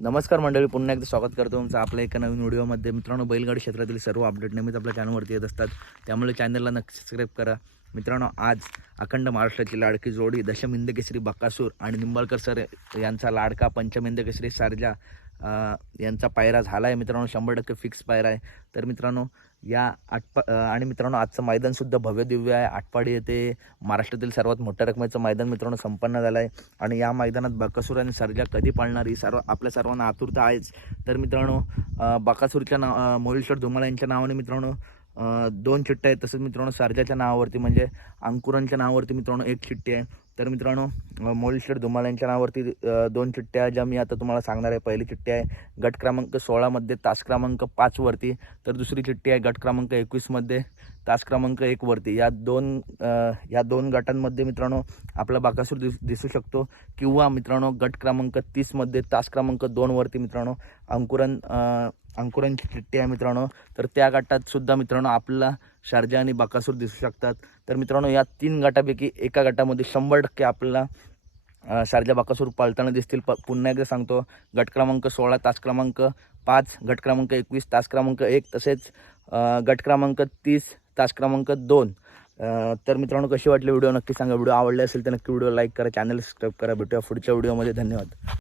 नमस्कार मंडळी पुन्हा एकदा स्वागत करतो तुमचं आपल्या एका नवीन व्हिडिओमध्ये. मित्रांनो बैलगाडी क्षेत्रातील सर्व अपडेट नेहमीच आपल्या चॅनलवरती येत असतात. त्यामुळे चॅनलला नक्की सबस्क्राईब करा. मित्रांनो आज अखंड महाराष्ट्राची लाडकी जोडी दशमिंद केसरी बकासूर आणि निंबाळकर सर यांचा लाडका पंचमिंद केसरी सारजा यांचा पायरा झाला आहे मित्रांनो शंभर टक्के फिक्स पायरा आहे. तर मित्रांनो या आटपा आणि मित्रांनो आजचं मैदानसुद्धा भव्य दिव्य आहे. आटपाडी येथे महाराष्ट्रातील सर्वात मोठ्या रकमेचं मैदान मित्रांनो संपन्न झालं आहे आणि या मैदानात बकासूर आणि सर्जा कधी पाळणार? ही सर्व आपल्या सर्वांना आतुरता आहेच. तर मित्रांनो बकासूरच्या नाव मोरेश्वर धुमाला यांच्या नावाने मित्रांनो दोन चिठ्ठ्या आहेत. तसंच मित्रांनो सर्जाच्या नावावरती म्हणजे अंकुरांच्या नावावरती मित्रांनो एक चिठ्ठी आहे. तर मित्रांनो अं, धुमाल यांच्या नावावरती दोन चिठ्ठ्या ज्या मी आता तुम्हाला सांगणार आहे. पहिली चिठ्ठी आहे गट क्रमांक सोळामध्ये तास क्रमांक पाचवरती तर दुसरी चिठ्ठी आहे गट क्रमांक एकवीसमध्ये तास क्रमांक एकवरती या दोन या दोन गटांमध्ये मित्रांनो आपला बाकासूर दिस दिसू शकतो. किंवा मित्रांनो गट क्रमांक तीसमध्ये तास क्रमांक दोनवरती मित्रांनो अंकुरन अंकुरांची किट्टी आहे मित्रांनो. तर त्या गटात सुद्धा मित्रांनो आपला शारजा आणि बाकासूर दिसू शकतात. तर मित्रांनो या तीन गटापैकी एका गटामध्ये शंभर टक्के आपल्याला शारजा बाकासूर पाळताना दिसतील. प पुन्हा एकदा सांगतो गट क्रमांक सोळा तास क्रमांक पाच गट क्रमांक एकवीस तास क्रमांक एक तसेच गट क्रमांक तीस तास क्रमांक दोन. तर मित्रांनो कशी वाटली व्हिडिओ नक्की सांगा. व्हिडिओ आवडले असेल तर नक्की व्हिडिओ लाईक करा चॅनल सबस्क्राईब करा. भेटूया पुढच्या व्हिडिओमध्ये. धन्यवाद.